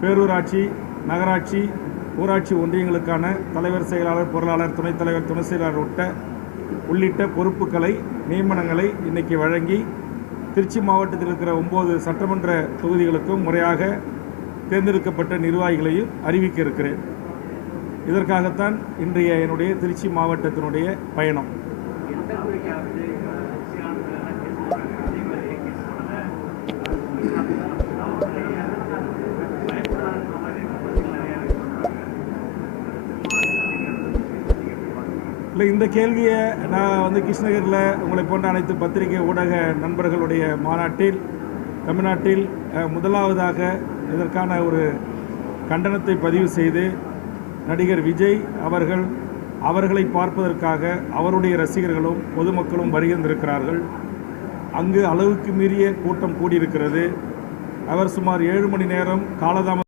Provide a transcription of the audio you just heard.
பேரூராட்சி, நகராட்சி, ஊராட்சி ஒன்றியங்களுக்கான தலைவர், செயலாளர், பொருளாளர், துணைத் தலைவர், துணை செயலாளர் உள்ளிட்ட பொறுப்புகளை, நியமனங்களை இன்றைக்கி வழங்கி திருச்சி மாவட்டத்தில் இருக்கிற 9 சட்டமன்ற தொகுதிகளுக்கும் முறையாக தேர்ந்தெடுக்கப்பட்ட நிர்வாகிகளையும் அறிவிக்க இருக்கிறேன். இதற்காகத்தான் இன்றைய என்னுடைய திருச்சி மாவட்டத்தினுடைய பயணம். இல்லை, இந்த கேள்வியை நான் கிருஷ்ணகிரியில் உங்களை போன்ற அனைத்து பத்திரிகை ஊடக நண்பர்களுடைய மாநாட்டில் தமிழ்நாட்டில் முதலாவதாக இதற்கான ஒரு கண்டனத்தை பதிவு செய்து நடிகர் விஜய் அவர்களை பார்ப்பதற்காக அவருடைய ரசிகர்களும் பொதுமக்களும் வருகின்றிருக்கிறார்கள். அங்கு அளவுக்கு மீறிய கூட்டம் கூடியிருக்கிறது. அவர் சுமார் 7 மணி நேரம் காலதாமதம்